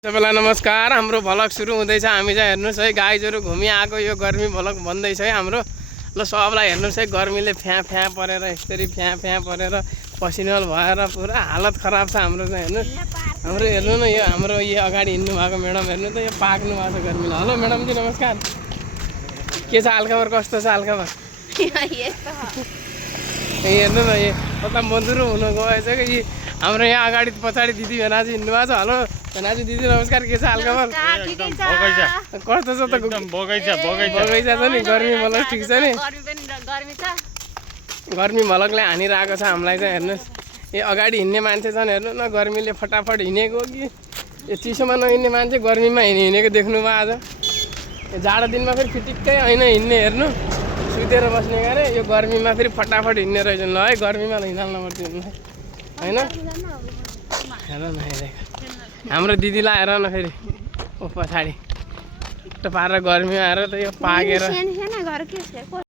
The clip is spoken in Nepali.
सबैलाई नमस्कार। हाम्रो भ्लग सुरु हुँदैछ। हामी चाहिँ हेर्नुहोस् है, गाइजहरू घुमि आएको यो गर्मी भ्लग भन्दैछ है हाम्रो। ल सबलाई हेर्नुहोस् है, गर्मीले फ्याँ फ्याँ परेर यसरी फ्याँ फ्याँ परेर पसिनल भएर पुरा हालत खराब छ हाम्रो चाहिँ। हेर्नुहोस् हाम्रो, हेर्नु न यो हाम्रो यो अगाडि हिँड्नु भएको म्याडम, हेर्नु त यो पाक्नु भएको छ गर्मीले। हेलो म्याडमजी नमस्कार। के छ हालखबर, कस्तो छ हालखबर? हेर्नु न यो कता मधुरो हुन गएछ कि यी हाम्रो यहाँ अगाडि पछाडि दिदी भेनाजी हिँड्नु भएको छ। हेलो भेनाजी दिदी नमस्कार, के छ हालखबर? कस्तो छ त? बगैँचा छ नि, गर्मी भलक ठिक छ नि? गर्मी भलकले हानिरहेको छ हामीलाई चाहिँ। हेर्नुहोस् यो अगाडि हिँड्ने मान्छे छन्, हेर्नु न गर्मीले फटाफट हिँडेको कि यो चिसोमा नहिँड्ने मान्छे गर्मीमा हिँडेको देख्नु भयो आज। यो जाडो दिनमा फेरि फिटिक्कै होइन हिँड्ने, हेर्नु सुतेर बस्ने गरे। यो गर्मीमा फेरि फटाफट हिँड्ने रहेछन्। ल है गर्मीमा हिँड्हाल्नु पर्छ होइन। हेर न हेरेको हाम्रो दिदीलाई, हेर न फेरि ओ पछाडि पारेर गर्मीमा आएर त यो पाकेर